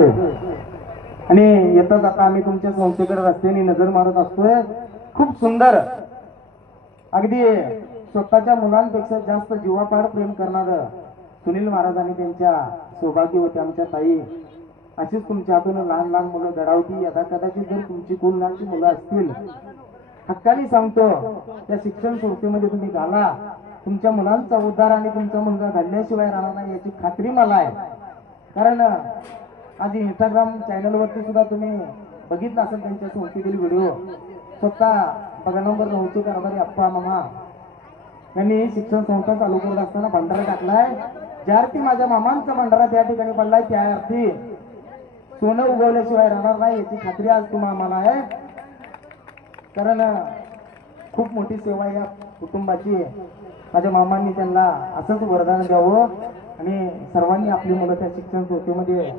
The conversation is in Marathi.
आणि येता जाता आम्ही तुमच्या संस्थेकडे रस्त्याने नजर मारत असतोय. खूप सुंदर, अगदी स्वतःच्या मुलांपेक्षा जास्त जीवापाड प्रेम करणार सुनील महाराज आणि त्यांच्या सौभाग्य होते आमच्या ताई. अशीच तुमच्या हातून लहान लहान मुलं घडावती. आता कदाचित जर तुमची कोण लहानची मुलं असतील, हक्काने सांगतो त्या शिक्षण संस्थेमध्ये तुम्ही घाला. तुमच्या मुलांचा उद्धार आणि तुमचा मुलगा घडल्याशिवाय राहणार नाही याची खात्री मला आहे. कारण आज इंस्टाग्राम चॅनलवरती सुद्धा तुम्ही बघितलं असेल त्यांच्या संस्थेतील व्हिडिओ. स्वतः बघा नंबर 9 कारभारी अप्पा मामा यांनी शिक्षण संस्था चालू करत असताना भंडारा टाकलाय. ज्या अर्थी माझ्या मामांचा भंडारा त्या ठिकाणी पडलाय, त्या अर्थी सोनं उगवल्याशिवाय राहणार नाही याची खात्री आज तुम्हाला मला आहे. कारण खूप मोठी सेवा या कुटुंबाची. माझ्या मामांनी त्यांना असंच वरदान द्यावं आणि सर्वांनी आपली मुलं त्या शिक्षण संस्थेमध्ये